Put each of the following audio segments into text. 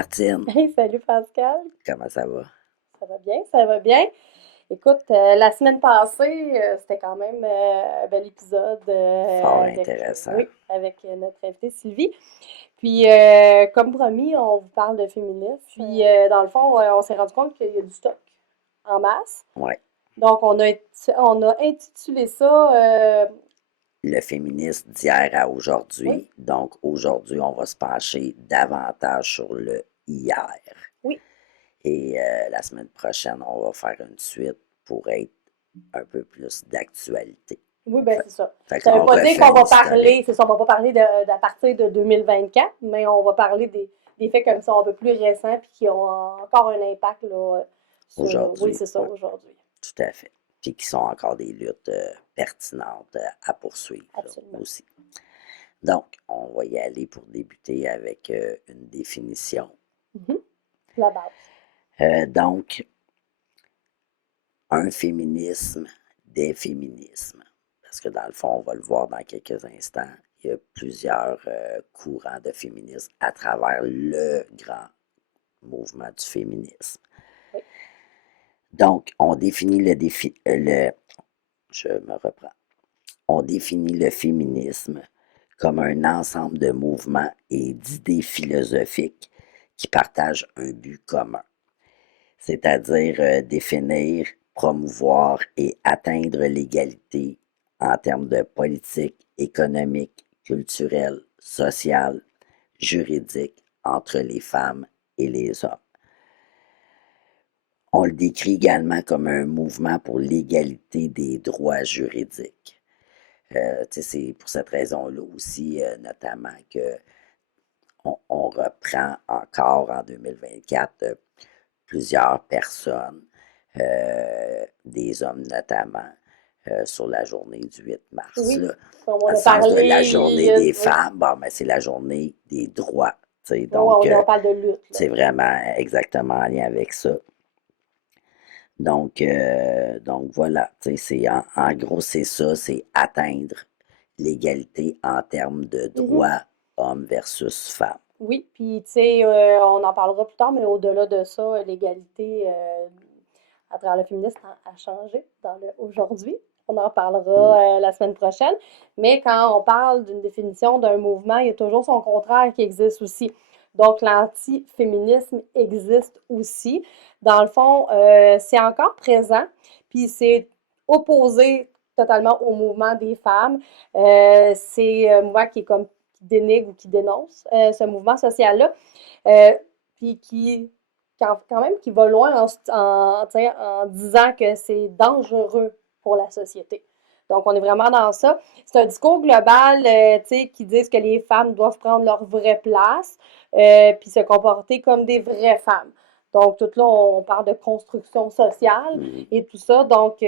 Martine, Hey, salut Pascal, comment ça va? ça va bien, ça va bien. Écoute, la semaine passée, c'était quand même un bel épisode Fort avec, intéressant. oui, avec notre invitée Sylvie. Puis, comme promis, on vous parle de féminisme. Puis, dans le fond, on s'est rendu compte qu'il y a du stock en masse. Ouais, Donc, on a intitulé ça, le féminisme d'hier à oui, aujourd'hui. Donc aujourd'hui, on va se pencher davantage sur le hier. oui, Et la semaine prochaine, on va faire une suite pour être un peu plus d'actualité. oui, ben Fait, c'est ça. fait Ça veut qu'on pas dire refait qu'on va parler, l'historique c'est ça, on va pas parler d'à partir de 2024, mais on va parler des faits comme ça un peu plus récents puis qui ont encore un impact là, sur, oui, aujourd'hui. c'est ça, Ouais, aujourd'hui. tout à fait. Puis qui sont encore des luttes pertinentes à poursuivre là, Absolument. aussi. Donc, on va y aller pour débuter avec une définition. Mhm. La base. Donc, un féminisme, des féminismes. Parce que dans le fond, on va le voir dans quelques instants, il y a plusieurs courants de féminisme à travers le grand mouvement du féminisme. Oui. Donc, on définit je me reprends. On définit le féminisme comme un ensemble de mouvements et d'idées philosophiques qui partagent un but commun, c'est-à-dire définir, promouvoir et atteindre l'égalité en termes de politique économique, culturelle, sociale, juridique entre les femmes et les hommes. On le décrit également comme un mouvement pour l'égalité des droits juridiques. C'est pour cette raison-là aussi, notamment, que on reprend encore en 2024 plusieurs personnes, des hommes notamment, sur la journée du 8 mars. Oui. Là. Comme Dans on le a sens de la parlé, journée des oui. femmes, bon, ben, c'est la journée des droits. Ouais, ouais, Donc, on parle de lutte, là. c'est vraiment exactement en lien avec ça. Donc voilà, c'est en gros, c'est ça, c'est atteindre l'égalité en termes de Mhm. droits hommes versus femmes. Oui, puis tu sais, on en parlera plus tard, mais au-delà de ça, l'égalité à travers le féminisme a changé dans le aujourd'hui. On en Mm. parlera la semaine prochaine. Mais quand on parle d'une définition d'un mouvement, il y a toujours son contraire qui existe aussi. Donc, l'antiféminisme existe aussi. Dans le fond, c'est encore présent, puis c'est opposé totalement au mouvement des femmes. C'est un mouvement qui est comme qui dénigre ou qui dénonce ce mouvement social-là, euh, puis qui quand même qui va loin en disant que c'est dangereux pour la société. Donc, on est vraiment dans ça. C'est un discours global qui dit que les femmes doivent prendre leur vraie place puis se comporter comme des vraies femmes. Donc, tout là, on parle de construction sociale Mm. et tout ça. Donc,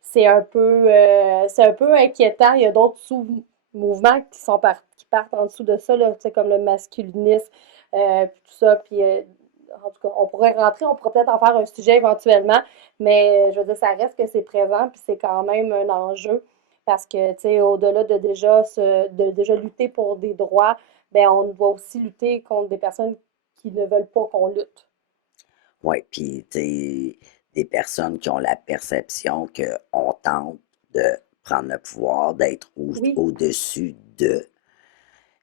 c'est un peu inquiétant. Il y a d'autres sous-mouvements qui partent en dessous de ça, là, comme le masculinisme, puis tout ça. Puis, en tout cas, on pourrait rentrer, on pourrait peut-être en faire un sujet éventuellement, mais je veux dire, ça reste que c'est présent, puis c'est quand même un enjeu parce que, tu sais, au-delà de déjà lutter pour des droits, ben on doit aussi lutter contre des personnes qui ne veulent pas qu'on lutte. Oui, puis des personnes qui ont la perception qu'on tente de prendre le pouvoir, d'être Oui, au-dessus de.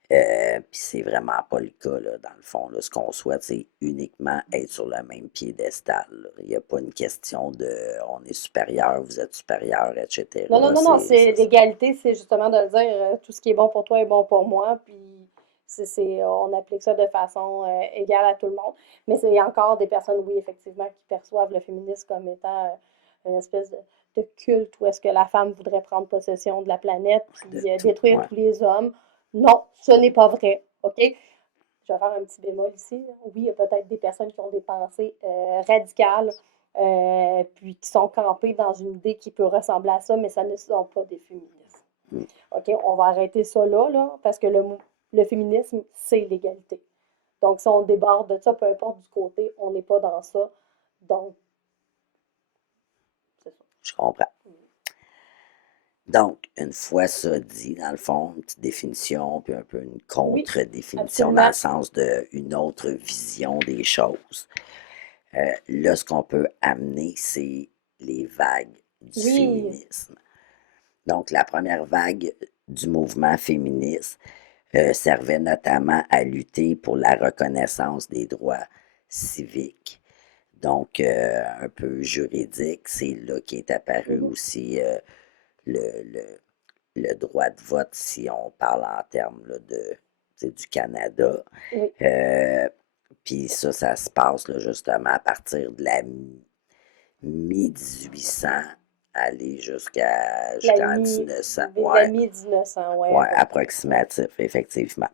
Puis c'est vraiment pas le cas, là, dans le fond. Là. Ce qu'on souhaite, c'est uniquement être sur le même piédestal. Là. Il n'y a pas une question de on est supérieur, vous êtes supérieur, non, non, etc. non, non, C'est c'est ça. l'égalité, c'est justement de dire tout ce qui est bon pour toi est bon pour moi, puis on applique ça de façon égale à tout le monde. Mais il y a encore des personnes, oui, effectivement, qui perçoivent le féminisme comme étant une espèce de culte où est-ce que la femme voudrait prendre possession de la planète De puis tout. détruire Ouais. tous les hommes. Non, ce n'est pas vrai, OK? Je vais faire un petit bémol ici. Oui, il y a peut-être des personnes qui ont des pensées radicales, puis qui sont campées dans une idée qui peut ressembler à ça, mais ça ne sont pas des féministes. Mm. OK, on va arrêter ça là, parce que le féminisme, c'est l'égalité. Donc, si on déborde de ça, peu importe du côté, on n'est pas dans ça. Donc, c'est ça. Je comprends. Donc, une fois ça dit, dans le fond, une petite définition, puis un peu une Oui, contre-définition dans le absolument. sens d'une autre vision des choses. Là, ce qu'on peut amener, c'est les vagues du Oui, féminisme. Donc, la première vague du mouvement féministe servait notamment à lutter pour la reconnaissance des droits civiques. Donc, un peu juridique, c'est là qu'est apparu mhm, aussi le, le- le droit de vote, si on parle en termes là, du Canada. oui. Euh, Puis ça se passe là, justement à partir de la mi-1800, aller La jusqu'en mi, 1900. la Ouais, mi-1900, ouais, à ouais, peu près. approximatif, effectivement.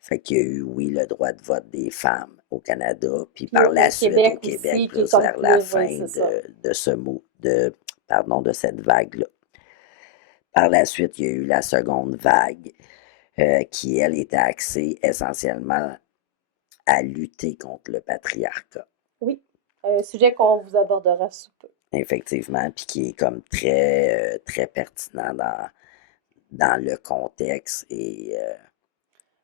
Fait qu'il y a eu, oui, le droit de vote des femmes au Canada, puis Puis par la au suite au Québec Québec, aussi, qui est plus comme vers la plus, oui, fin c'est ça. de ce mot, de cette vague-là. Par la suite, il y a eu la seconde vague, qui, elle, était axée essentiellement à lutter contre le patriarcat. Oui, un sujet qu'on vous abordera sous peu. Effectivement, puis qui est comme très pertinent dans le contexte et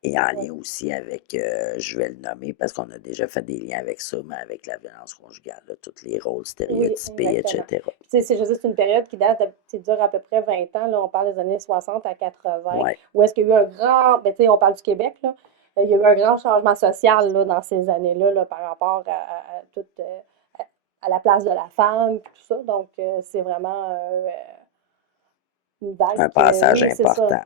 en Ouais. lien aussi avec, je vais le nommer parce qu'on a déjà fait des liens avec ça, mais avec la violence conjugale, là, tous les rôles Oui, stéréotypés, exactement. etc. Puis, tu sais, c'est, je veux dire, c'est une période qui date, qui dure à peu près 20 ans. Là, on parle des années 60 à 80, Ouais, où est-ce qu'il y a eu un grand, ben, tu sais, on parle du Québec, là, il y a eu un grand changement social là, dans ces années-là là, par rapport à toute, à la place de la femme, puis tout ça. Donc, c'est vraiment une vague un que, passage oui, c'est ça. important.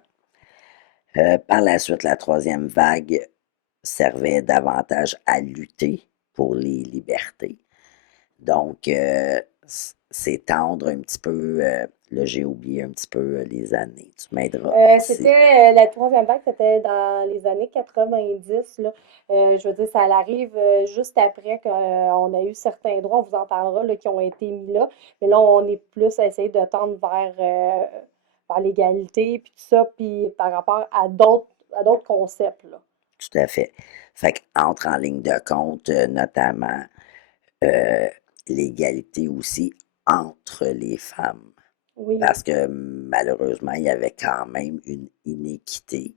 Par la suite, la troisième vague servait davantage à lutter pour les libertés. Donc, s'étendre un petit peu, là j'ai oublié un petit peu les années, tu m'aideras. C'était la troisième vague, c'était dans les années 90, là. Je veux dire, ça arrive juste après qu'on a eu certains droits, on vous en parlera, là, qui ont été mis là. Mais là, on est plus à essayer de tendre vers l'égalité, puis tout ça, puis par rapport à d'autres concepts, là. Tout à fait. Fait qu'entre en ligne de compte, notamment euh, l'égalité aussi entre les femmes. Oui, Parce que malheureusement, il y avait quand même une inéquité.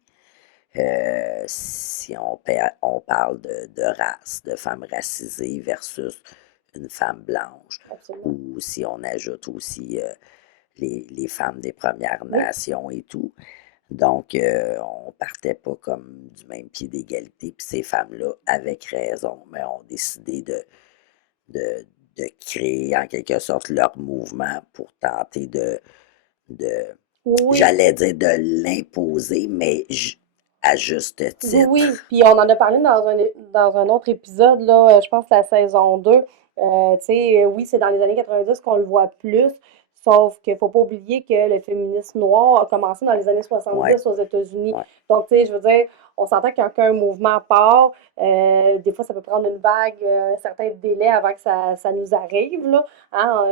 Si on parle de race, de femmes racisées versus une femme blanche, absolument. ou si on ajoute aussi les femmes des Premières Oui, Nations et tout. Donc, on partait pas comme du même pied d'égalité. Puis ces femmes-là, avec raison, mais ont décidé de, de créer en quelque sorte leur mouvement pour tenter de oui, j'allais dire de l'imposer, mais à juste oui, titre. oui. Puis on en a parlé dans un autre épisode, là, je pense la saison 2. Tu sais, oui, c'est dans les années 90 qu'on le voit plus, sauf qu'il ne faut pas oublier que le féminisme noir a commencé dans les années Ouais, 70 aux États-Unis. ouais, Donc, tu sais, je veux dire, on s'entend qu'il y a un mouvement part. Des fois, ça peut prendre une vague, un certain délai avant que ça nous arrive, là. Hein,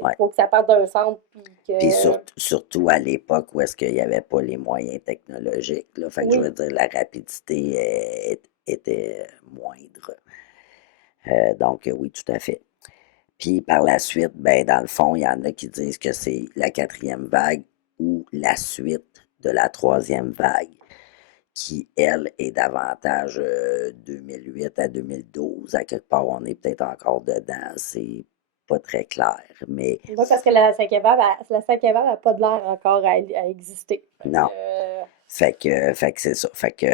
il ouais. faut que ça parte d'un centre, puis Puis que... surtout à l'époque où est-ce qu'il n'y avait pas les moyens technologiques, là. Fait que je veux Oui, dire, la rapidité était moindre. Donc, oui, tout à fait. Puis par la suite, ben, dans le fond, il y en a qui disent que c'est la quatrième vague ou la suite de la troisième vague, qui, elle, est davantage 2008 à 2012. À quelque part, on est peut-être encore dedans. C'est pas très clair, mais oui, parce que la cinquième vague n'a pas de l'air encore à exister. Fait que, non. Fait que c'est ça. Fait que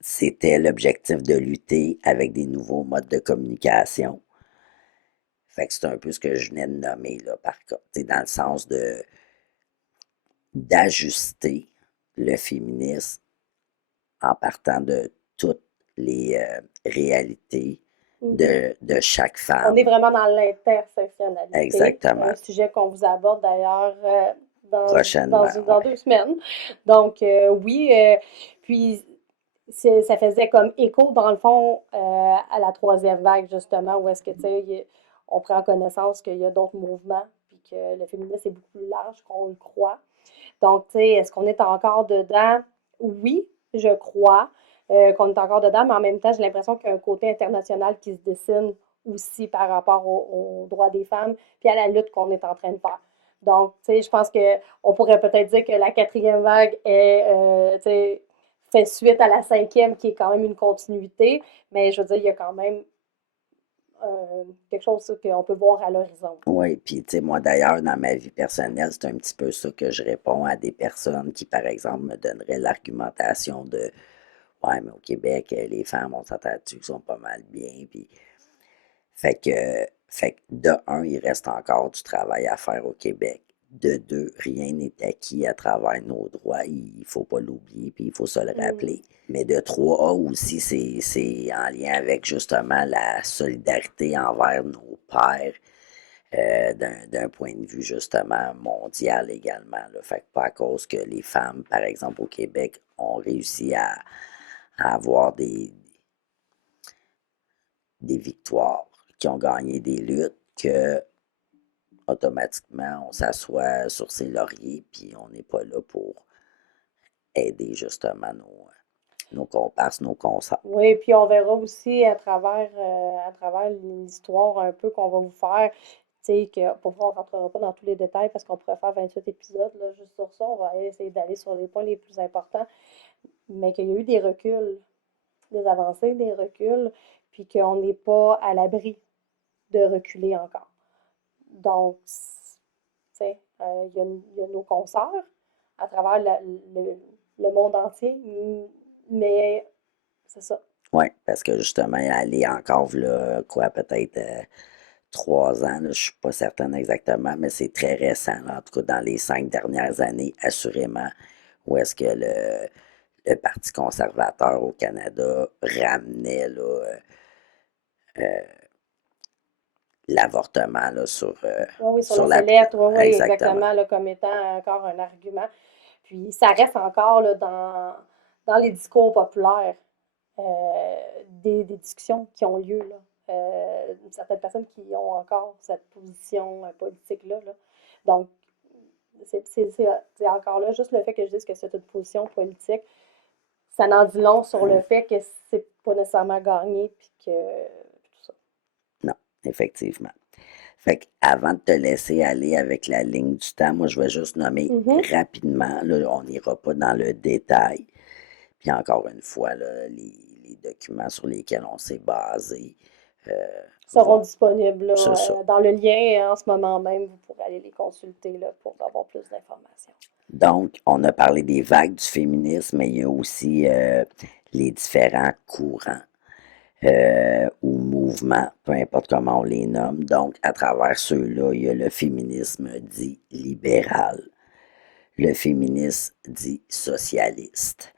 c'était l'objectif de lutter avec des nouveaux modes de communication. Fait que c'est un peu ce que je venais de nommer, là, par contre. Dans le sens d'ajuster le féminisme en partant de toutes les réalités mhm. de chaque On est femme. vraiment dans l'intersectionnalité, un Exactement. sujet qu'on vous aborde d'ailleurs Prochainement, dans ouais. 2 semaines. Donc, oui, puis ça faisait comme écho, dans le fond, à la troisième vague, justement, où est-ce que, tu sais, on prend connaissance qu'il y a d'autres mouvements, puis que le féminisme est beaucoup plus large qu'on le croit. Donc, tu sais, est-ce qu'on est encore dedans? Oui, je crois qu'on est encore dedans, mais en même temps, j'ai l'impression qu'il y a un côté international qui se dessine aussi par rapport aux droits des femmes, puis à la lutte qu'on est en train de faire. Donc, tu sais, je pense qu'on pourrait peut-être dire que la quatrième vague tu sais, fait suite à la cinquième, qui est quand même une continuité, mais je veux dire, il y a quand même quelque chose qu'on peut voir à l'horizon. Oui, puis tu sais, moi d'ailleurs, dans ma vie personnelle, c'est un petit peu ça que je réponds à des personnes qui, par exemple, me donneraient l'argumentation de ouais, mais au Québec, les femmes, on s'entend dessus, qui sont pas mal bien, puis fait que de un, il reste encore du travail à faire au Québec. De deux, rien n'est acquis à travers nos droits. Il faut pas l'oublier, puis il faut se le Mm. rappeler. Mais de trois aussi, c'est en lien avec justement la solidarité envers nos pères, d'un point de vue justement mondial également. Là. Fait que pas à cause que les femmes, par exemple au Québec, ont réussi à avoir des victoires, qui ont gagné des luttes, que automatiquement on s'assoit sur ses lauriers, puis on n'est pas là pour aider justement nos comparses, nos consorts. Oui, puis on verra aussi à travers l'histoire un peu qu'on va vous faire, tu sais, que pour voir, on ne rentrera pas dans tous les détails parce qu'on pourrait faire 28 épisodes là, juste sur ça. On va essayer d'aller sur les points les plus importants, mais qu'il y a eu des reculs, des avancées, des reculs, puis qu'on n'est pas à l'abri de reculer encore. Donc, tu sais, il y a nos concerts à travers le monde entier, mais c'est ça. Oui, parce que justement, aller encore là, quoi, peut-être 3 ans, là, je ne suis pas certaine exactement, mais c'est très récent, là, en tout cas dans les 5 dernières années, assurément, où est-ce que le Parti conservateur au Canada ramenait là, l'avortement là, Oui, oui, sur la sur la... sellette, oui, oui, Exactement. exactement, là, comme étant encore un argument. Puis ça reste encore là, dans les discours populaires, des discussions qui ont lieu, là. Certaines personnes qui ont encore cette position politique-là. Là. Donc, c'est encore là, juste le fait que je dise que c'est une position politique, ça n'en dit long sur le fait que c'est pas nécessairement gagné, puis que tout ça. Non, effectivement. Fait qu'avant de te laisser aller avec la ligne du temps, moi, je vais juste nommer Mhm. rapidement, là, on n'ira pas dans le détail. Puis encore une fois, là, les documents sur lesquels on s'est basé Seront vont... disponibles C'est ça. là, dans le lien en ce moment même. Vous pourrez aller les consulter là, pour avoir plus d'informations. Donc, on a parlé des vagues du féminisme, mais il y a aussi les différents courants ou mouvements, peu importe comment on les nomme. Donc, à travers ceux-là, il y a le féminisme dit libéral, le féminisme dit socialiste,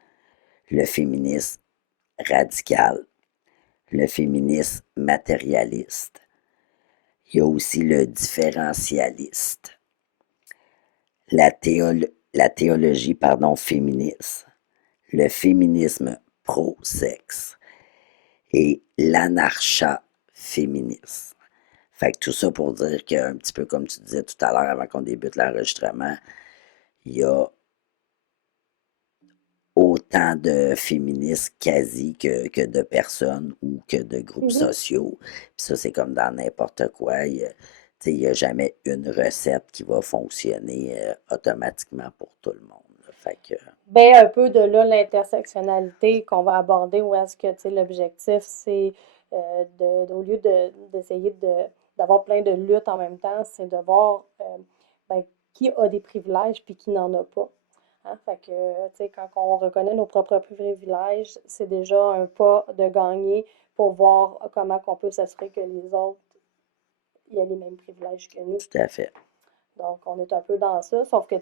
le féminisme radical, le féminisme matérialiste. Il y a aussi le différentialiste, la théologie féministe, le féminisme pro-sexe et l'anarcha-féminisme. Fait que tout ça pour dire qu'un petit peu comme tu disais tout à l'heure avant qu'on débute l'enregistrement, il y a autant de féministes quasi que de personnes ou que de groupes Mhm. sociaux. Puis ça, c'est comme dans n'importe quoi. Il n'y a jamais une recette qui va fonctionner automatiquement pour tout le monde. Là. Fait que, Ben, un peu de là l'intersectionnalité qu'on va aborder, où est-ce que l'objectif, c'est au lieu d'essayer d'avoir plein de luttes en même temps, c'est de voir ben, qui a des privilèges puis qui n'en a pas. Hein? Fait que, quand on reconnaît nos propres privilèges, c'est déjà un pas de gagner pour voir comment on peut s'assurer que les autres aient les mêmes privilèges que nous. tout à fait. Donc, on est un peu dans ça, sauf que,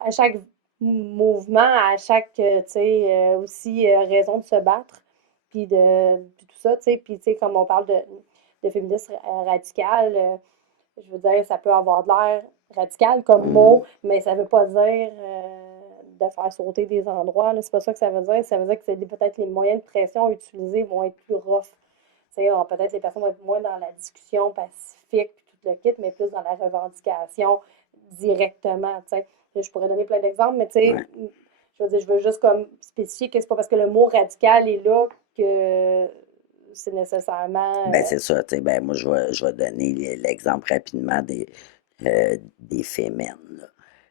à chaque mouvement, à chaque, aussi raison de se battre, puis tout ça, puis comme on parle de féminisme radical, je veux dire, ça peut avoir de l'air radical comme Mhm. mot, mais ça veut pas dire de faire sauter des endroits, là. C'est pas ça que ça veut dire. Ça veut dire que peut-être les moyens de pression utilisés vont être plus rough. Peut-être les personnes vont être moins dans la discussion pacifique puis tout le kit, mais plus dans la revendication directement. T'sais. Je pourrais donner plein d'exemples, mais Ouais. je veux dire, je veux juste comme spécifier que c'est pas parce que le mot radical est là que c'est nécessairement. Ben, c'est ça, tu sais, ben, moi, je vais donner l'exemple rapidement des fémènes,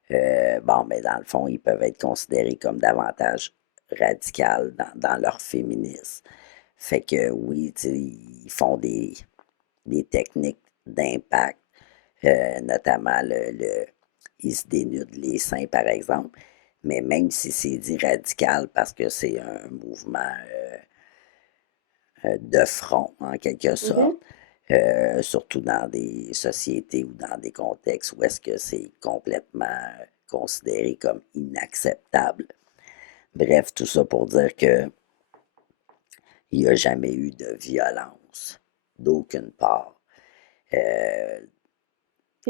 là. Bon, mais dans le fond, ils peuvent être considérés comme davantage radicales dans leur féminisme. Fait que oui, tu sais, ils font des techniques d'impact, notamment ils se dénudent les seins, par exemple. Mais même si c'est dit radical parce que c'est un mouvement de front, en quelque sorte, Mhm. surtout dans des sociétés ou dans des contextes où est-ce que c'est complètement considéré comme inacceptable. Bref, tout ça pour dire que il n'y a jamais eu de violence d'aucune part Puis à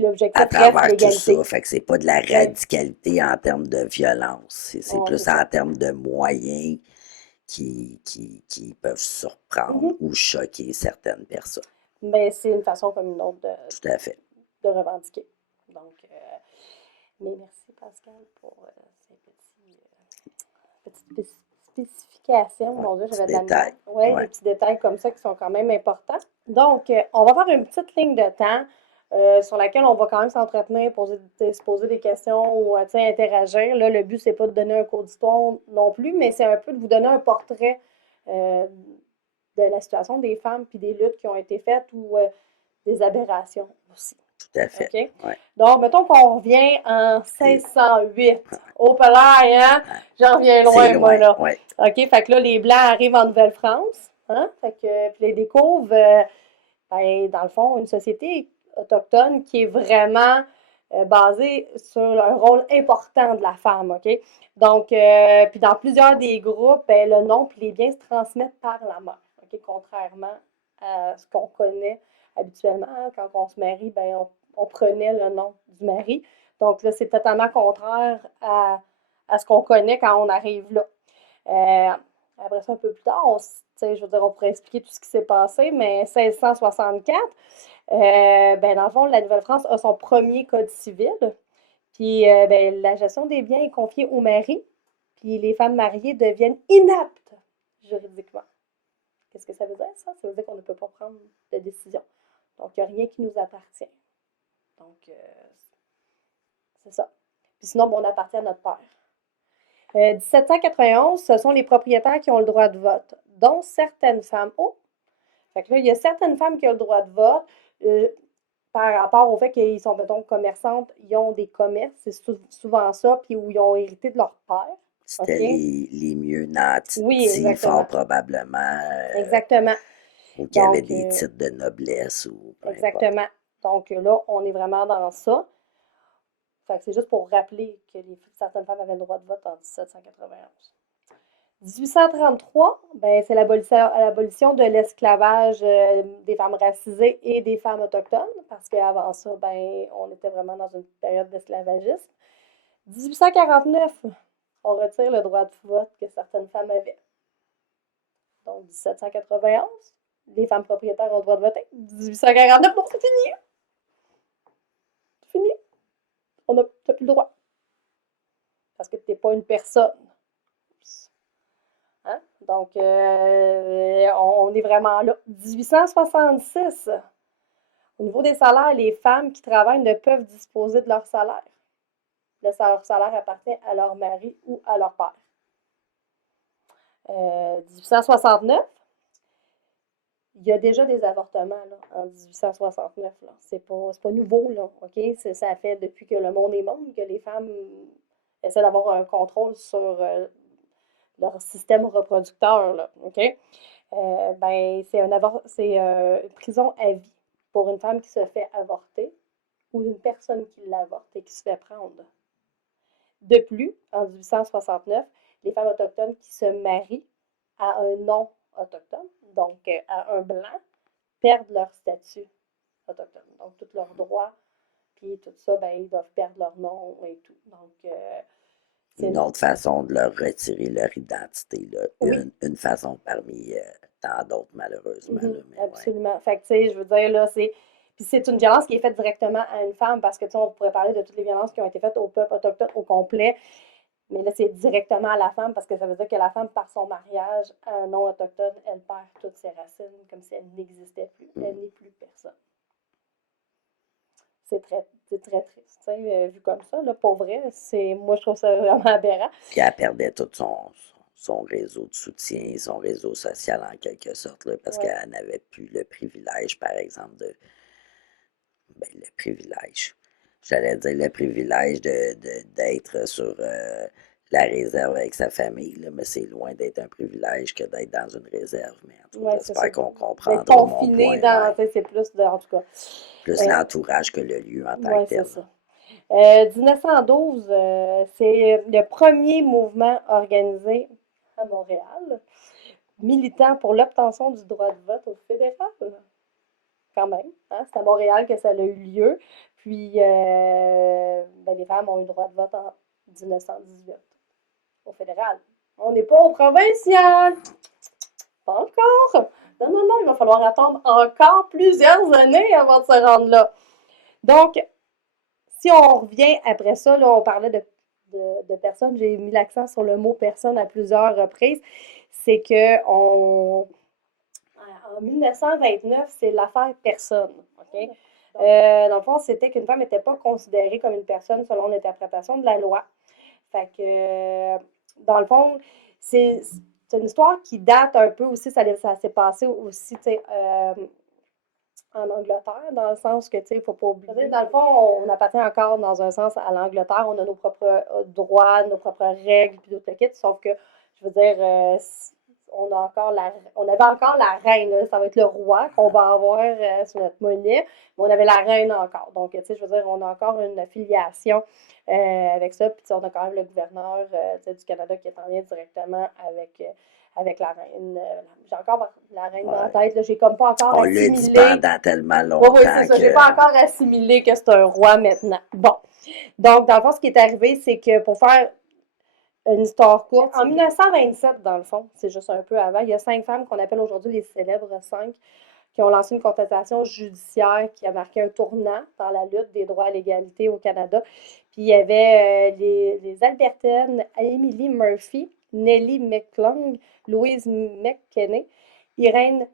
l'objectif reste travers tout l'égalité. ça. Fait que c'est pas de la Oui, radicalité en termes de violence. C'est ouais, c'est plus en ça. termes de moyens qui peuvent surprendre Mhm. ou choquer certaines personnes. Mais c'est une façon comme une autre Tout à fait. de revendiquer. Donc, mais merci Pascal pour ces petites spécifications. Ouais, Mon Dieu, petit j'avais de la détail. misère. Oui, des Ouais. petits détails comme ça qui sont quand même importants. Donc, on va faire une petite ligne de temps sur laquelle on va quand même s'entretenir, se poser des questions ou interagir. Là, le but, c'est pas de donner un cours d'histoire non plus, mais c'est un peu de vous donner un portrait euh, de la situation des femmes puis des luttes qui ont été faites ou des aberrations aussi. Tout à fait. OK? Ouais. Donc, mettons qu'on revient en Et- 1608. Au palais, hein? ah, J'en reviens c'est loin, moi, loin. là. Ouais. OK? Fait que là, les Blancs arrivent en Nouvelle-France. Hein? Fait que, puis ils découvrent, ben, dans le fond, une société autochtone qui est vraiment basée sur un rôle important de la femme, OK? Donc, puis dans plusieurs des groupes, ben, le nom puis les biens se transmettent par la mère, OK? Contrairement à ce qu'on connaît habituellement. Quand on se marie, ben, on prenait le nom du mari. Donc là, c'est totalement contraire à ce qu'on connaît quand on arrive là. Euh, Après ça, un peu plus tard, je veux dire, on pourrait expliquer tout ce qui s'est passé, mais 1664, ben, dans le fond, la Nouvelle-France a son premier code civil. Puis ben, la gestion des biens est confiée au mari. Puis les femmes mariées deviennent inaptes juridiquement. Qu'est-ce que ça veut dire, ça? Ça veut dire qu'on ne peut pas prendre de décision. Donc, il n'y a rien qui nous appartient. Donc, c'est ça. Puis sinon, bon, on appartient à notre père. 1791, ce sont les propriétaires qui ont le droit de vote, dont certaines femmes. Oh! Fait que là, il y a certaines femmes qui ont le droit de vote euh, par rapport au fait qu'ils sont, mettons, commerçantes, ils ont des commerces, c'est souvent ça, puis où ils ont hérité de leur père. C'était OK? les mieux Oui, nantis, fort exactement. probablement, Exactement. ou qui avaient Donc, des titres de noblesse ou peu importe. exactement. Donc là, on est vraiment dans ça. Fait que c'est juste pour rappeler que certaines femmes avaient le droit de vote en 1791. 1833, ben, c'est l'abolition de l'esclavage des femmes racisées et des femmes autochtones, parce qu'avant ça, ben, on était vraiment dans une période d'esclavagisme. 1849, on retire le droit de vote que certaines femmes avaient. Donc, 1791, les femmes propriétaires ont le droit de voter. 1849, non, c'est fini. C'est fini. On n'a plus le droit. Parce que tu n'es pas une personne. Hein? Donc, on est vraiment là. 1866, au niveau des salaires, les femmes qui travaillent ne peuvent disposer de leur salaire. Leur salaire appartient à leur mari ou à leur père. 1869, il y a déjà des avortements là, en 1869. Là. C'est pas nouveau. Là, OK? Ça fait depuis que le monde est monde que les femmes essaient d'avoir un contrôle sur leur système reproducteur. Là, OK? Ben, c'est une prison à vie pour une femme qui se fait avorter ou une personne qui l'avorte et qui se fait prendre. De plus, en 1869, les femmes autochtones qui se marient à un non autochtone, donc à un blanc, perdent leur statut autochtone. Donc, tous leurs droits, puis tout ça, ben, ils doivent perdre leur nom et tout. Donc, c'est Une autre façon de leur retirer leur identité, là. oui, Une façon parmi tant d'autres, malheureusement, là, mais ouais. absolument. Fait que, tu sais, je veux dire, là, Puis c'est une violence qui est faite directement à une femme parce que, tu sais, on pourrait parler de toutes les violences qui ont été faites au peuple autochtone au complet, mais là, c'est directement à la femme parce que ça veut dire que la femme, par son mariage à un non autochtone, elle perd toutes ses racines comme si elle n'existait plus. Elle Mm. n'est plus personne. c'est très triste, tu sais, vu comme ça, là, pour vrai. Moi, je trouve ça vraiment aberrant. Puis elle perdait tout son réseau de soutien, son réseau social en quelque sorte, là, parce Ouais. qu'elle n'avait plus le privilège, par exemple, le privilège. J'allais dire le privilège d'être sur la réserve avec sa famille, là, mais c'est loin d'être un privilège que d'être dans une réserve. Mais en tout cas, Ouais, c'est ça. j'espère qu'on D'être comprendra mon confiné point. dans, Ouais. tu sais, c'est plus de, en tout cas. Plus l'entourage que le lieu en tant que Ouais, c'est tel. ça. 1912, c'est le premier mouvement organisé à Montréal, militant pour l'obtention du droit de vote au fédéral. Quand même, hein? C'est à Montréal que ça a eu lieu. Puis, ben, les femmes ont eu le droit de vote en 1918 au fédéral. On n'est pas au provincial. Pas encore. Non, non, non, il va falloir attendre encore plusieurs années avant de se rendre là. Donc, si on revient après ça, là, on parlait de personnes, j'ai mis l'accent sur le mot personne à plusieurs reprises, c'est que en 1929, c'est l'affaire personne. OK? Dans le fond, c'était qu'une femme n'était pas considérée comme une personne selon l'interprétation de la loi. Fait que, dans le fond, c'est une histoire qui date un peu aussi, ça s'est passé aussi, tu sais, en Angleterre, dans le sens que, tu sais, il ne faut pas oublier. Dans le fond, on appartient encore, dans un sens, à l'Angleterre. On a nos propres droits, nos propres règles, puis d'autres kits. Sauf que, je veux dire, on avait encore la reine, là. Ça va être le roi qu'on va avoir sur notre monnaie, mais on avait la reine encore. Donc, tu sais, je veux dire, on a encore une affiliation avec ça. Puis, on a quand même le gouverneur du Canada qui est en lien directement avec la reine. J'ai encore la reine dans la tête, là, j'ai comme pas encore On l'a dit assimilé. pendant tellement Oui, oui, longtemps c'est ça. que. J'ai pas encore assimilé que c'est un roi maintenant. Bon. Donc, dans le fond, ce qui est arrivé, c'est que pour faire une histoire courte, en 1927, dans le fond, c'est juste un peu avant, il y a 5 femmes qu'on appelle aujourd'hui les célèbres 5 qui ont lancé une contestation judiciaire qui a marqué un tournant dans la lutte des droits à l'égalité au Canada. Puis il y avait les Albertaines Emily Murphy, Nellie McClung, Louise McKenney, Irène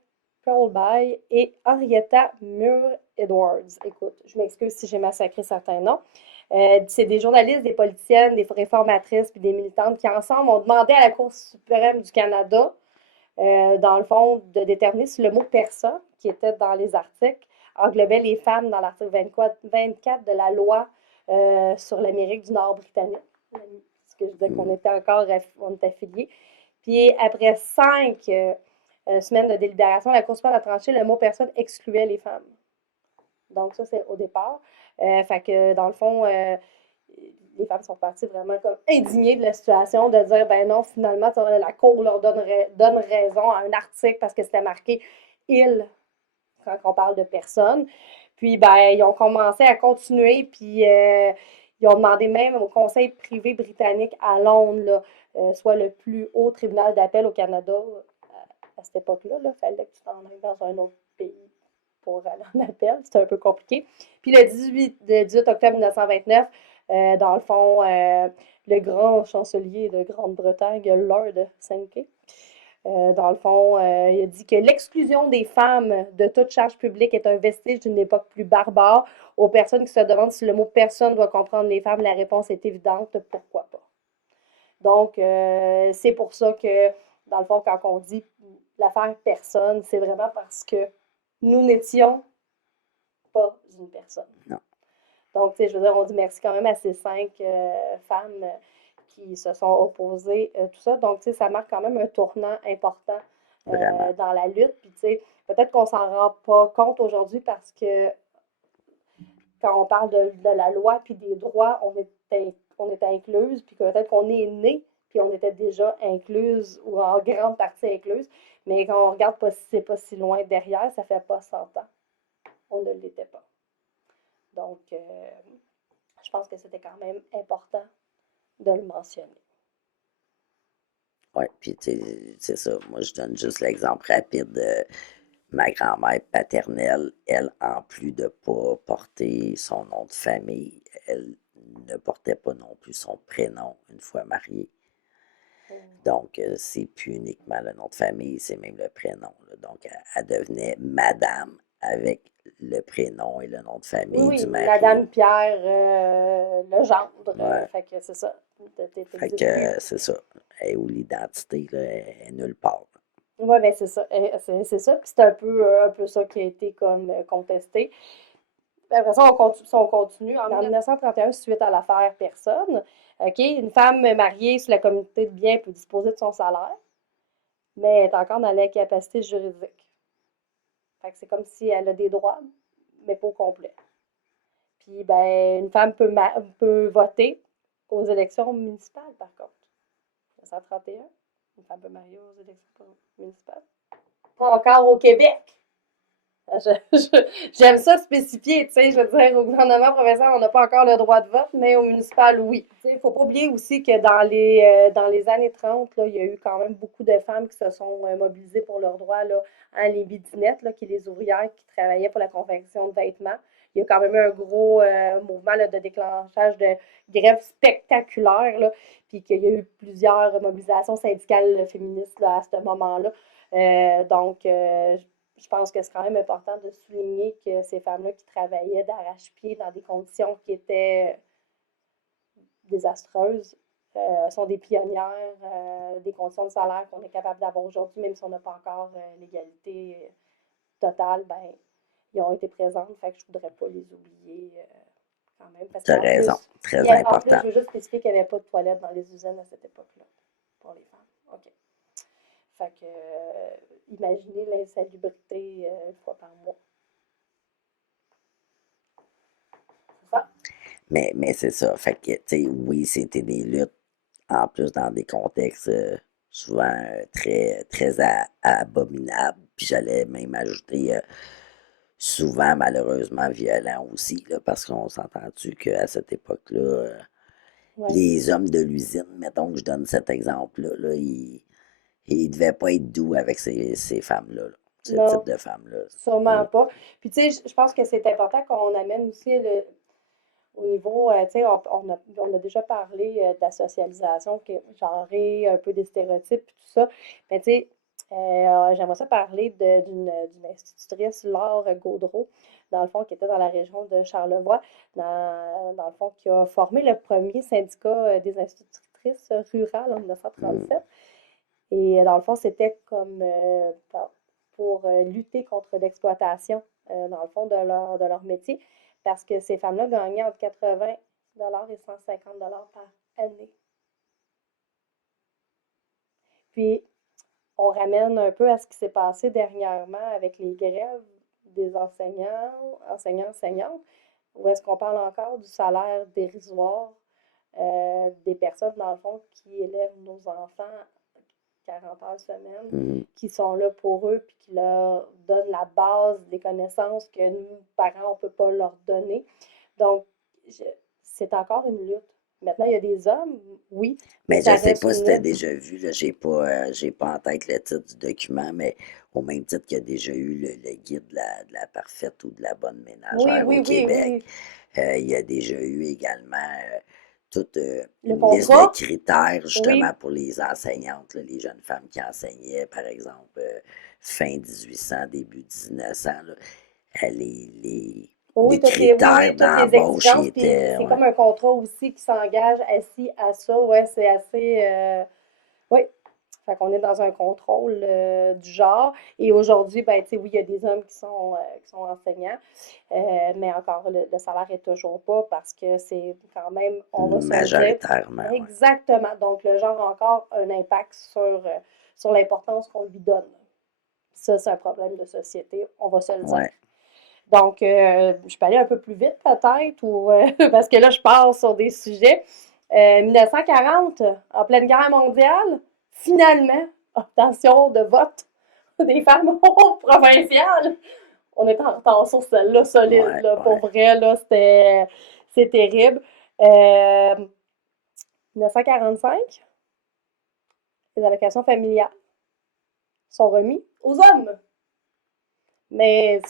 Pearlby et Henrietta Muir-Edwards. Écoute, je m'excuse si j'ai massacré certains noms. C'est des journalistes, des politiciennes, des réformatrices puis des militantes qui, ensemble, ont demandé à la Cour suprême du Canada, dans le fond, de déterminer si le mot personne, qui était dans les articles, englobait les femmes dans l'article 24 de la loi sur l'Amérique du Nord britannique. Ce que je disais qu'on était encore on est affiliés. Puis après 5 semaines de délibération, la Cour suprême a tranché, le mot personne excluait les femmes. Donc ça, c'est au départ. Fait que dans le fond, les femmes sont parties vraiment comme indignées de la situation, de dire, ben non, finalement, la Cour leur donne raison à un article parce que c'était marqué « il » quand on parle de personnes. Puis, ben, ils ont commencé à continuer, puis ils ont demandé même au Conseil privé britannique à Londres, là, soit le plus haut tribunal d'appel au Canada à cette époque-là. Il fallait que tu t'en ailles dans un autre pays pour aller en appel. C'était un peu compliqué. Puis le 18 octobre 1929, dans le fond, le grand chancelier de Grande-Bretagne, Lord Sankey, dans le fond, il a dit que l'exclusion des femmes de toute charge publique est un vestige d'une époque plus barbare. Aux personnes qui se demandent si le mot personne doit comprendre les femmes, la réponse est évidente, pourquoi pas. Donc, c'est pour ça que, dans le fond, quand on dit l'affaire personne, c'est vraiment parce que nous n'étions pas une personne. Non. Donc, tu sais, je veux dire, on dit merci quand même à ces 5 femmes qui se sont opposées, tout ça. Donc, tu sais, ça marque quand même un tournant important dans la lutte. Puis, tu sais, peut-être qu'on s'en rend pas compte aujourd'hui parce que quand on parle de la loi puis des droits, on est incluse, puis peut-être qu'on est né puis on était déjà incluse ou en grande partie incluse. Mais quand on regarde pas, c'est pas si loin derrière, ça fait pas 100 ans. On ne l'était pas. Donc, je pense que c'était quand même important de le mentionner. Oui, puis c'est ça. Moi, je donne juste l'exemple rapide de ma grand-mère paternelle. Elle, en plus de ne pas porter son nom de famille, elle ne portait pas non plus son prénom une fois mariée. Donc, c'est plus uniquement le nom de famille, c'est même le prénom. Là. Donc, elle devenait madame avec le prénom et le nom de Oui, famille du oui, mari. Madame Pierre Legendre. Ouais. Fait que c'est ça. Fait T'existes plus. que c'est ça. Et où l'identité, là, est nulle part. Ouais, ben c'est ça. C'est ça. Puis c'est un peu ça qui a été comme contesté. Après ça, si on continue. En 1931, suite à l'affaire Personne, OK, une femme mariée sous la communauté de biens peut disposer de son salaire, mais elle est encore dans l'incapacité juridique. Fait que c'est comme si elle a des droits, mais pas au complet. Puis, ben, une femme peut voter aux élections municipales, par contre. 1931, une femme peut marier aux élections municipales. Pas encore au Québec. J'aime ça spécifier, tu sais, je veux dire, au gouvernement provincial, on n'a pas encore le droit de vote, mais au municipal, oui. Il ne faut pas oublier aussi que dans les années 30, là, il y a eu quand même beaucoup de femmes qui se sont mobilisées pour leurs droits, là, hein, les bidinettes, là, qui les ouvrières qui travaillaient pour la confection de vêtements. Il y a quand même eu un gros mouvement là, de déclenchage de grèves spectaculaires, là, puis qu'il y a eu plusieurs mobilisations syndicales féministes là, à ce moment-là. Je pense que c'est quand même important de souligner que ces femmes-là qui travaillaient d'arrache-pied dans des conditions qui étaient désastreuses sont des pionnières des conditions de salaire qu'on est capable d'avoir aujourd'hui, même si on n'a pas encore l'égalité totale, ben, ils ont été présentes, fait que je ne voudrais pas les oublier quand même. Parce Tu as qu'en raison. plus, Très en plus, important. je veux juste spécifier qu'il n'y avait pas de toilettes dans les usines à cette époque-là pour les femmes. OK. Fait que, imaginez l'insalubrité une fois par mois. C'est ça? Mais c'est ça. Fait que, tu sais, oui, c'était des luttes, en plus dans des contextes souvent très, très abominables. Puis j'allais même ajouter souvent, malheureusement, violents aussi, là, parce qu'on s'entend-tu qu'à cette époque-là, Ouais. les hommes de l'usine, mettons que je donne cet exemple-là, là, ils devaient pas être doux avec ces femmes-là, là, ce type Non, de femmes-là. sûrement Mm. pas. Puis, tu sais, je pense que c'est important qu'on amène aussi au niveau, tu sais, on a déjà parlé de la socialisation genrée, un peu des stéréotypes, puis tout ça. Mais, tu sais, j'aimerais ça parler d'une institutrice, Laure Gaudreau, dans le fond, qui était dans la région de Charlevoix, dans le fond, qui a formé le premier syndicat des institutrices rurales en Mm. 1937. Et dans le fond, c'était comme pour lutter contre l'exploitation, dans le fond, de leur métier, parce que ces femmes-là gagnaient entre 80 et 150 par année. Puis, on ramène un peu à ce qui s'est passé dernièrement avec les grèves des enseignantes, où est-ce qu'on parle encore du salaire dérisoire des personnes, dans le fond, qui élèvent nos enfants 40 heures semaine, Mm. qui sont là pour eux, puis qui leur donnent la base des connaissances que nous, parents, on ne peut pas leur donner. Donc, c'est encore une lutte. Maintenant, il y a des hommes, oui, mais Mais je ça sais reste pas une si tu as lutte. déjà vu, là, j'ai pas en tête le titre du document, mais au même titre qu'il y a déjà eu le guide de la parfaite ou de la bonne Oui, ménagère au oui, oui, Québec, oui. il y a déjà eu également toute Le une liste de contrat, critères oui. justement pour les enseignantes, là, les jeunes femmes qui enseignaient, par exemple, fin 1800, début 1900, là, Oui, les critères oui, toutes les d'embauche exigences, puis étaient, c'est ouais, comme un contrat aussi qui s'engage assis à ça. Ouais, c'est assez. Oui, fait qu'on est dans un contrôle du genre. Et aujourd'hui, ben, tu sais, oui, il y a des hommes qui sont enseignants, mais encore, le salaire est toujours pas parce que c'est quand même, on va se le dire, majoritairement, ouais. exactement. Donc, le genre a encore un impact sur l'importance qu'on lui donne. Ça, c'est un problème de société, on va se le dire. Ouais. Donc, je peux aller un peu plus vite peut-être, ou parce que là, je pars sur des sujets. 1940, en pleine guerre mondiale, finalement, obtention de vote des femmes provinciales. On est en retard sur celle-là, solide, Ouais, là, pour ouais. vrai, là, c'est terrible. 1945, les allocations familiales sont remises aux hommes. Mais,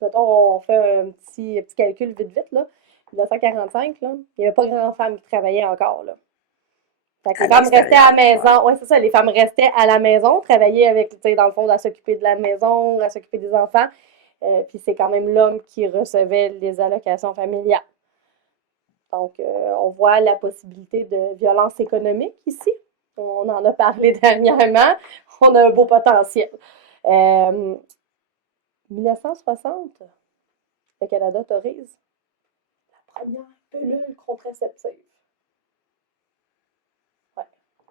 mettons, on fait un petit calcul vite, vite, là. 1945, là, il n'y avait pas grand femmes qui travaillaient encore, là. Fait que À les femmes restaient à la l'extérieur, ouais. maison. Ouais, c'est ça, les femmes restaient à la maison, travaillaient avec, tu sais, dans le fond, à s'occuper de la maison, à s'occuper des enfants. Puis c'est quand même l'homme qui recevait les allocations familiales. Donc, on voit la possibilité de violence économique ici. On en a parlé dernièrement. On a un beau potentiel. 1960, le Canada autorise la première pilule contraceptive. Ouais,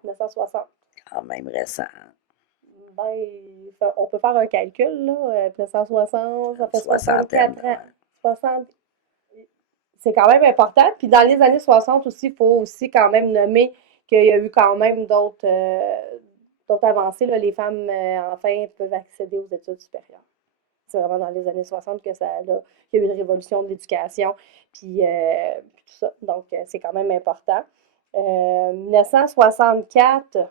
1960. Quand même récent. Ben, on peut faire un calcul, là. 1960, ça Une fait soixantaine, 64 ans. ouais. 60, c'est quand même important. Puis dans les années 60 aussi, il faut aussi quand même nommer qu'il y a eu quand même d'autres avancées. Là. Les femmes, enfin, peuvent accéder aux études supérieures. C'est vraiment dans les années 60 que qu'il y a eu une révolution de l'éducation, puis tout ça. Donc, c'est quand même important. 1964,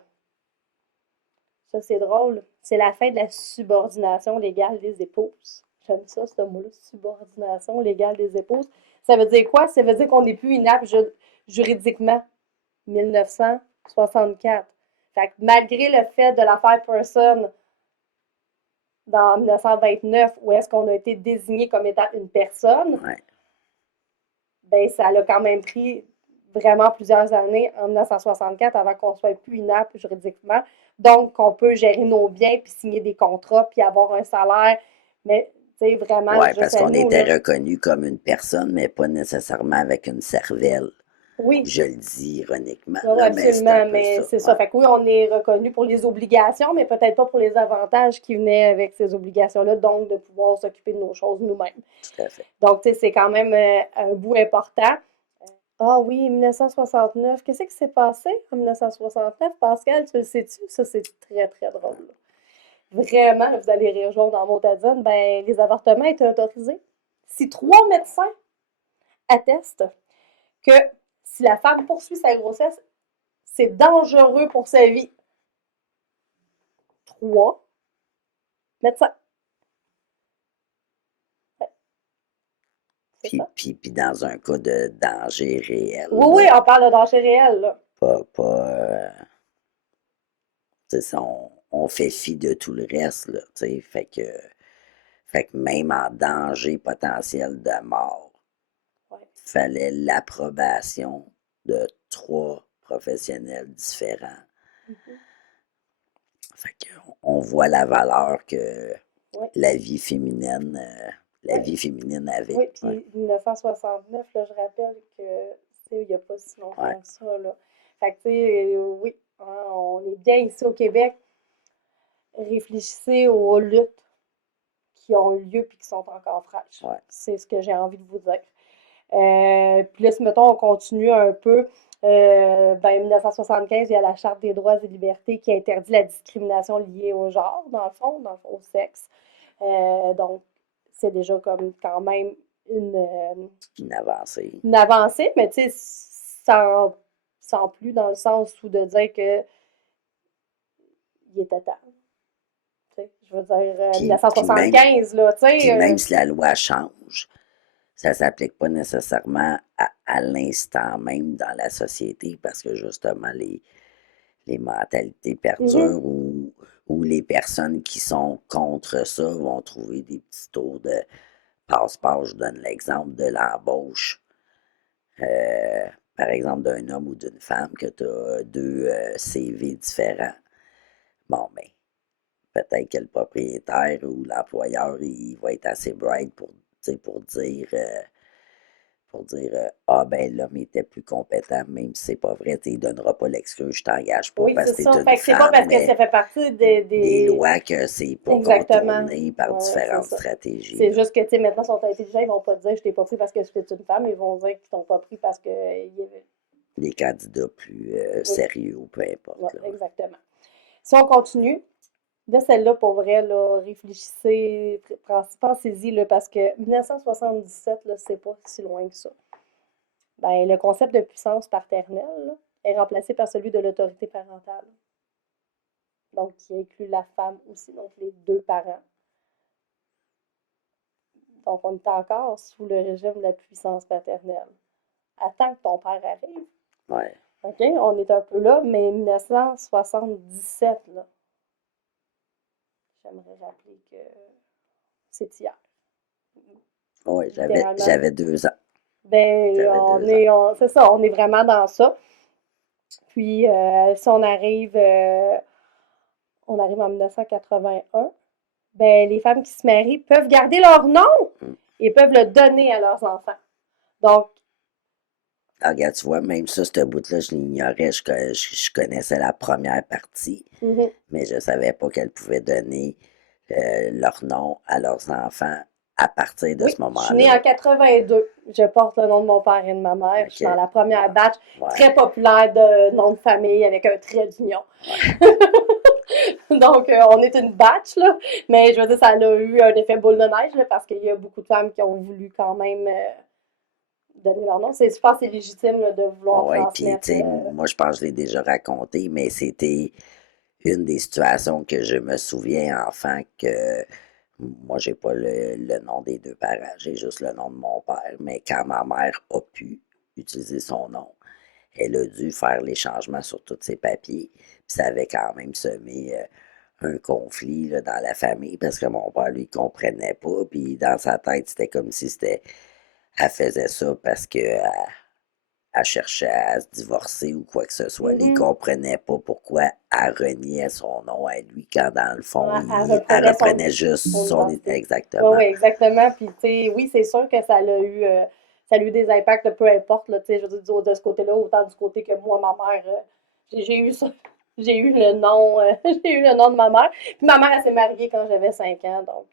ça c'est drôle, c'est la fin de la subordination légale des épouses. J'aime ça, ce mot-là, subordination légale des épouses. Ça veut dire quoi? Ça veut dire qu'on n'est plus inapte juridiquement. 1964. Fait que malgré le fait de l'affaire Person dans 1929, où est-ce qu'on a été désigné comme étant une personne, Ouais. ben ça a quand même pris vraiment plusieurs années en 1964 avant qu'on soit plus inapte juridiquement. Donc, qu'on peut gérer nos biens, puis signer des contrats, puis avoir un salaire. Mais, tu sais, vraiment, Ouais, juste parce à qu'on nous, était là. reconnu comme une personne, mais pas nécessairement avec une cervelle. Oui, Je le dis ironiquement, oui, là, mais c'est un absolument, peu mais ça. c'est ça. Ouais, Fait que oui, on est reconnu pour les obligations, mais peut-être pas pour les avantages qui venaient avec ces obligations-là, donc de pouvoir s'occuper de nos choses nous-mêmes. tout à fait. Donc, tu sais, c'est quand même un bout important. Ah oui, 1969. Qu'est-ce qui s'est passé en 1969? Pascal, tu le sais-tu? Ça, c'est très, très drôle. Vraiment, là, vous allez rire jaune dans Motadine, ben, les avortements étaient autorisés. Si 3 médecins attestent que si la femme poursuit sa grossesse, c'est dangereux pour sa vie. 3 médecins. Ouais, c'est Puis, ça. puis, puis dans un cas de danger réel, Oui, oui, là, on parle de danger réel, là. pas tu sais, on fait fi de tout le reste, là, tu sais, fait que même en danger potentiel de mort, Ouais. il fallait l'approbation de 3 professionnels différents. Mhm. Fait qu'on voit la valeur que Ouais. la vie féminine, la Ouais. vie féminine avait. Oui, Ouais, puis 1969, là, je rappelle que, tu sais, il n'y a pas si ouais, longtemps que ça, là. Fait que, tu sais, oui, hein, on est bien ici au Québec. Réfléchissez aux luttes qui ont eu lieu et qui sont encore fraîches. ouais. C'est ce que j'ai envie de vous dire. Puis là, si mettons, on continue un peu, ben, 1975, il y a la Charte des droits et libertés qui interdit la discrimination liée au genre, dans le fond, au sexe. Donc, c'est déjà comme quand même Une avancée. une avancée, mais tu sais, sans plus dans le sens où de dire que il était temps. Tu sais, je veux dire, Puis même, 1975, là, tu puis sais, même si la loi change, ça ne s'applique pas nécessairement à l'instant même dans la société parce que justement, les mentalités mhm, perdurent ou les personnes qui sont contre ça vont trouver des petits tours de passe-passe. Je donne l'exemple de l'embauche, euh, par exemple, d'un homme ou d'une femme, que tu as deux CV différents. Bon, ben, peut-être que le propriétaire ou l'employeur, il va être assez bright pour dire ah ben l'homme était plus compétent, même si c'est pas vrai, il donnera pas l'excuse, je t'engage pas oui, parce c'est que t'es ça. une Fait que c'est pas femme, parce que ça mais fait partie des des... lois que c'est pour Exactement. contourner par Ouais, ouais, c'est différentes ça. stratégies, C'est là. juste que, tu sais, maintenant, ils sont intelligents, ils vont pas te dire je t'ai pas pris parce que tu es une femme, ils vont dire qu'ils t'ont pas pris parce que il y avait... Des candidats plus Oui, sérieux ou peu ouais, importe, là. exactement. Si on continue, là, celle-là, pour vrai, là, réfléchissez, pensez-y, là, parce que 1977, là, c'est pas si loin que ça. Ben, le concept de puissance paternelle, là, est remplacé par celui de l'autorité parentale. Donc, qui inclut la femme aussi, donc les deux parents. Donc, on est encore sous le régime de la puissance paternelle. Attends que ton père arrive. Ouais. OK? On est un peu là, mais 1977, là, j'aimerais rappeler que c'est hier. Oui, littéralement. j'avais 2 ans. Ben, J'avais 2 ans. c'est ça, on est vraiment dans ça. Puis, si on arrive en 1981, ben, les femmes qui se marient peuvent garder leur nom Mm. et peuvent le donner à leurs enfants. Donc, Ah, regarde, tu vois, même ça, ce bout-là, je l'ignorais. Je connaissais la première partie, mhm. mais je ne savais pas qu'elles pouvaient donner leur nom à leurs enfants à partir de Oui, ce je suis née en moment-là. 82. Je porte le nom de mon père et de ma mère. Je suis dans OK. la première Ouais. batch Ouais. très populaire de nom de famille avec un trait d'union. Ouais. Donc, on est une batch, là. Mais je veux dire, ça a eu un effet boule de neige, là, parce qu'il y a beaucoup de femmes qui ont voulu quand même donner leur nom. Je pense que c'est légitime là, de vouloir Oui, puis, transmettre. tu sais, moi, je pense que je l'ai déjà raconté, mais c'était une des situations que je me souviens enfant que moi, j'ai pas le nom des 2 parents, j'ai juste le nom de mon père. Mais quand ma mère a pu utiliser son nom, elle a dû faire les changements sur tous ses papiers. Puis ça avait quand même semé un conflit là, dans la famille parce que mon père, lui, comprenait pas. Puis dans sa tête, c'était comme si elle faisait ça parce que elle cherchait à se divorcer ou quoi que ce soit. Il Mhm. comprenait pas pourquoi elle reniait son nom à lui quand dans le fond, elle Elle reprenait reprenait juste son son identité. Oui, exactement. oui, exactement. Puis, tu sais, oui, c'est sûr que ça a eu des impacts, peu importe, là, tu sais, je veux dire, de ce côté-là, autant du côté que moi, ma mère, j'ai eu ça. J'ai eu le nom, j'ai eu le nom de ma mère. Puis ma mère, elle s'est mariée quand j'avais 5 ans, donc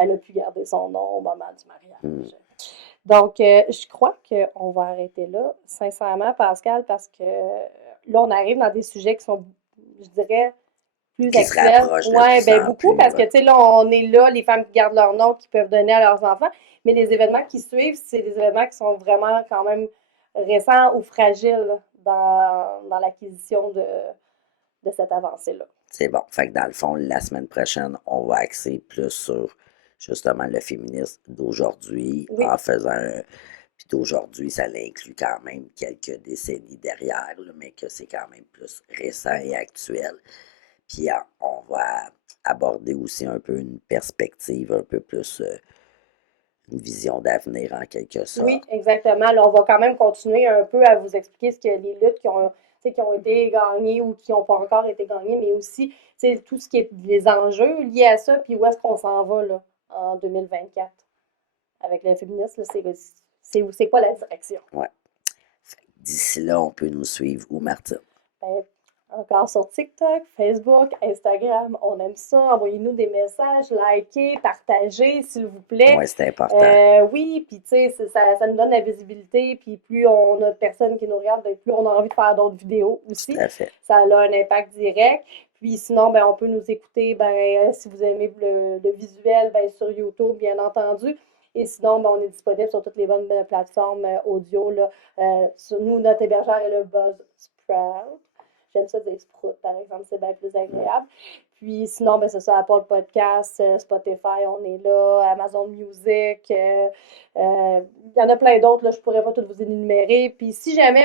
elle a pu garder son nom au moment du Hmm. mariage. Donc, je crois qu'on va arrêter là, sincèrement, Pascal, parce que là, on arrive dans des sujets qui sont, je dirais, plus Qui se actuels. rapproche de Ouais, plus ben en beaucoup, plus. parce que, tu sais, là, on est là, les femmes qui gardent leur nom, qui peuvent donner à leurs enfants, mais les événements qui suivent, c'est des événements qui sont vraiment quand même récents ou fragiles dans l'acquisition de cette avancée-là. C'est bon. Fait que dans le fond, la semaine prochaine, on va axer plus sur justement le féminisme d'aujourd'hui Oui, en faisant un. Puis d'aujourd'hui, ça l'inclut quand même quelques décennies derrière, là, mais que c'est quand même plus récent et actuel. Puis on va aborder aussi un peu une perspective un peu plus, une vision d'avenir en quelque oui, sorte. exactement. Là, on va quand même continuer un peu à vous expliquer ce que les luttes qui ont été gagnées ou qui n'ont pas encore été gagnées, mais aussi tout ce qui est les enjeux liés à ça, puis où est-ce qu'on s'en va là, en 2024 avec le féminisme. C'est quoi la direction? Ouais. D'ici là, on peut nous suivre où, Martine? Ben, encore sur TikTok, Facebook, Instagram, on aime ça. Envoyez-nous des messages, likez, partagez, s'il vous plaît. Oui, c'est important. Oui, puis tu sais, ça nous donne la visibilité, puis plus on a de personnes qui nous regardent, ben, plus on a envie de faire d'autres vidéos Tout aussi. à fait. Ça a un impact direct. Puis sinon, ben, on peut nous écouter, ben, si vous aimez le visuel, ben, sur YouTube, bien entendu. Et sinon, ben, on est disponible sur toutes les bonnes plateformes audio. Là. Nous, notre hébergeur est le Buzzsprout. J'aime ça dire Sprout, par exemple, c'est bien plus agréable. Puis sinon, ben, c'est ça, Apple Podcast, Spotify, on est là, Amazon Music. Il y en a plein d'autres, là, je ne pourrais pas toutes vous énumérer. Puis si jamais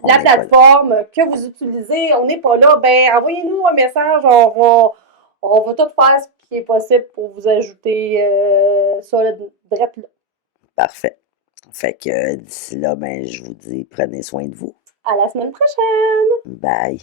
On la n'est pas là. plateforme que vous utilisez, on n'est pas là, ben envoyez-nous un message, on va tout faire ce qui est possible pour vous ajouter ça là, direct là. Parfait. Fait que d'ici là, ben, je vous dis, prenez soin de vous. À la semaine prochaine! Bye.